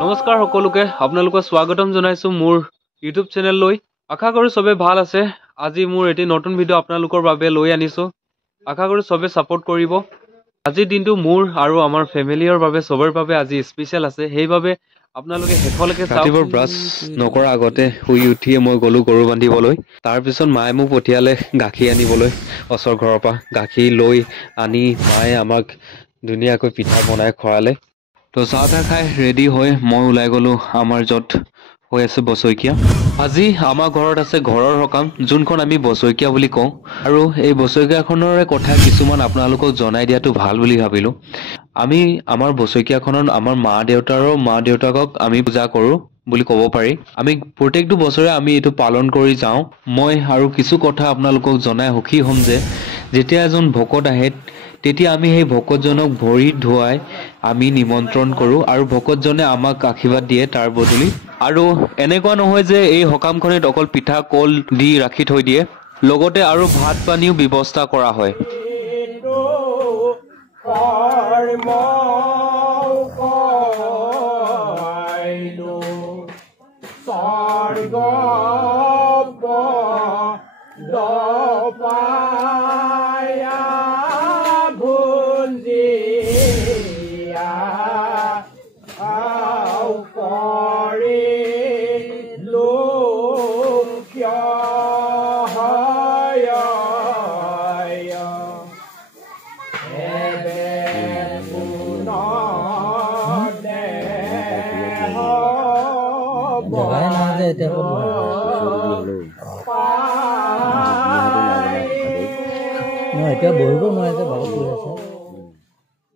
নমস্কাৰ সকলোকে আপোনালোকক স্বাগতম জনাইছো মোৰ ইউটিউব চেনেললৈ আশা কৰো সবে ভাল আছে আজি মোৰ এটি নতুন ভিডিও আপোনালোকৰ বাবে লৈ আনিছো আশা কৰো সবে সাপোৰ্ট কৰিব আজি দিনটো মোৰ আৰু আমাৰ ফ্যামিলিৰ বাবে সবৰ বাবে আজি স্পেশাল আছে সেইভাবে আপোনালোকে হেফলকে ৰাতিপুৱা ব্ৰাছ নকৰ আগতে শুই উঠিয়ে মই গলো গৰু বান্ধিবলৈ তাৰ পিছত মায়ে মোক পঠিয়ালে গাখীৰ আনিবলৈ ওচৰ ঘৰৰ পৰা গাখীৰ লৈ আনি মায়ে আমাক ধুনীয়াকৈ পিঠা বনাই খোৱালে তো চাহ খাই ৰেডি হৈ মই ওলাই গলো আমাৰ যত হৈ আছে বছৈকিয়া আজি আমাৰ ঘৰত আছে ঘৰৰ সকাম যোনখন আমি বছৈকিয়া বুলি কওঁ আৰু এই বছৈকিয়াখনৰে কথা কিছুমান আপোনালোকক জনাই দিয়াটো ভাল বুলি ভাবিলো আমি আমাৰ বছৈকিয়াখনত আমাৰ মা দেউতাকক আমি পূজা কৰো বুলি ক'ব পাৰি আমি প্ৰত্যেকটো বছৰে আমি এটো পালন কৰি যাওঁ মই আৰু কিছু কথা আপোনালোকক জনাই সুখী হ'ম যে যেতিয়া এজন ভকত আহে তেতিয়া আমি সেই ভকতজনক ভৰি ধুৱাই আমি নিমন্ত্ৰণ কৰো আৰু ভকতজনে আমাক আশীৰ্বাদ দিয়ে তাৰ বদলি আৰু এনেকুৱা নহয় যে এই হকামখনত অকল পিঠা কল দি ৰাখি থৈ দিয়ে লগতে আৰু ভাত পানীও ব্যৱস্থা কৰা হয়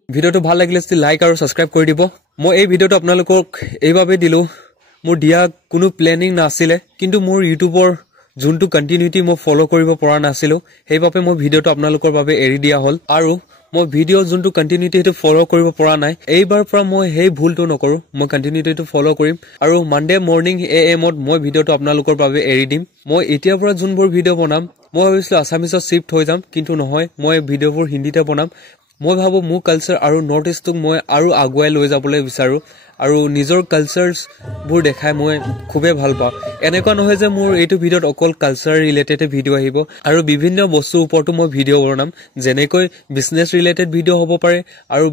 ভিডিওটো ভাল লাগিলে লাইক আৰু সাবস্ক্ৰাইব কৰি দিব মই এই ভিডিওটো আপোনালোকক এইভাবে দিলো মোৰ দিয়া কোনো প্ল্যানিং নাছিলে কিন্তু মোৰ ইউটিউবৰ যোনটো কন্টিনিউটি মই ফলো কৰিব পৰা নাছিলো সেইভাবে মই ভিডিওটো আপোনালোকৰ বাবে এৰি দিয়া হল আৰু মই ভিডিও যোনটো কন্টিনিউটি হেতু ফলো কৰিব পৰা নাই এইবাৰ পৰা মই হেই ভুলটো নকৰো মই কন্টিনিউটিটো ফলো কৰিম আৰু মানডে মৰ্নিং AM ত মই ভিডিওটো আপোনালোকৰ বাবে এৰি দিম মই এতিয়াৰ পৰা যোনবোৰ ভিডিও বনাম মই ভাবিছিলো আসামিছত শিফট হৈ যাম কিন্তু নহয় মই ভিডিওবোৰ হিন্দীতে বনাম মই ভাবো মোৰ কালচাৰ আৰু নৰ্থ ইষ্টক মই আৰু আগুৱাই লৈ যাবলৈ বিচাৰো আৰু নিজৰ কালচাৰছ বোৰ দেখাই মই খুবে ভাল পাওঁ এনেকুৱা নহয় যে মোৰ এইটো ভিডিওত অকল কালচাৰ ৰিলেটেড ভিডিও আহিব আৰু বিভিন্ন বস্তুৰ ওপৰতো মই ভিডিও বনাম যেনেকৈ বিজনেছ ৰিলেটেড ভিডিও হ'ব পাৰে আৰু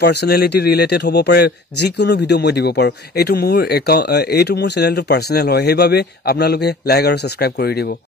পাৰ্সোনালিটি ৰিলেটেড হ'ব পাৰে যিকোনো ভিডিও মই দিব পাৰো এইটো মোৰ চেনেলটো পাৰ্সোনাল হয় সেইভাবে আপোনালোকে লাইক আৰু সাবস্ক্ৰাইব কৰি দিব